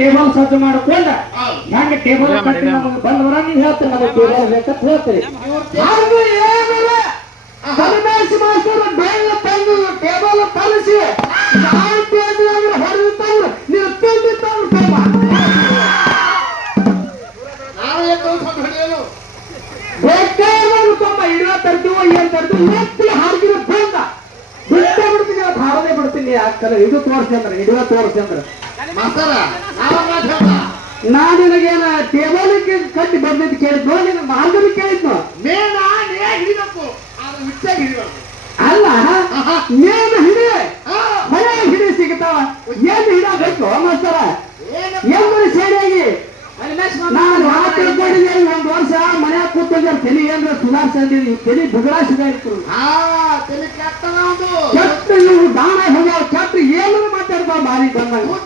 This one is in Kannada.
ಟೇಬಲ್ ಸಜ್ಜು ಮಾಡಿಕೊಂಡ. ಹೆಂಗ ಟೇಬಲ್ ಕಟ್ಟಿ ನಮಗೆ ಬಂದವರ ನೀವು ಹೇಳ್ತೀರಿ ನಮಗೆ ಟೇಬಲ್ ಬೇಕಂತ ಹೇಳ್ತೀರಿ. ಏನಿಲ್ಲ ಮಾಸ್ತರ್ ತಂದು ಟೇಬಲ್ ಕಲಿಸಿ ಯಾವ ಪೇಜ್ ಹೊರಗೆ ತಂದು ನೀವು ತಿಂಡಿ ತಂದು ತಮ್ಮ ನಾವು ಏನ್ ತಗೊಂಡು ಹೊಡೆಯೋದು ತಮ್ಮ ಇಡುವ ತರ್ತೀವೋ ಏನ್ ತರ್ತೀವೋ ಎತ್ತಿ ಹಾಕಿರೋ ಬಂದ ಬಿಟ್ಟೇ ಬಿಡ್ತೀನಿ ಹಾರದೇ ಬಿಡ್ತೀನಿ ಯಾಕಂದ್ರೆ ಇದು ತೋರಿಸಿ ಅಂದ್ರೆ ಇಡುವ ತೋರಿಸಿ ಅಂದ್ರೆ. ನಾ ನಿನಗೇನ ಟೇಬಲ್ ಕಟ್ಟಿ ಬಂದಿದ್ದು ಕೇಳಿದ್ನು ನಿನ್ನ ಮಾರ್ಗದ ಕೇಳಿದ್ನು? ಮೇನ ಹಿಡಿಬೇಕು. ಅಲ್ಲ ಮೇನ ಏನು ಹಿಡಿ. ಹಾ. ಮಳೆ ಹಿಡಿ ಸಿಗ್ತಾವ ಏನು ಹಿಡಬೇಕು ಮಾಸ್ತರ? ಎಲ್ಲರೂ ಸೇರಿಯಾಗಿ. ನಾನು ಆ ತಿಳ್ಕೊಂಡಿದ್ದೆ ಒಂದ್ ವರ್ಷ. ಮನ್ಯಾಗ ಕೂತಿದ್ದೆ ತಲೆ ಏನ್ರ ಸುಧಾರಿಸಿದ್ವಿ ತಲೆ ಬುಗುಳಾಸಿದಾಯ್ತು ಹಾ ತಲೆ ಕೆಟ್ಟದ ಒಂದು ಕೆಟ್ಟ ಇವು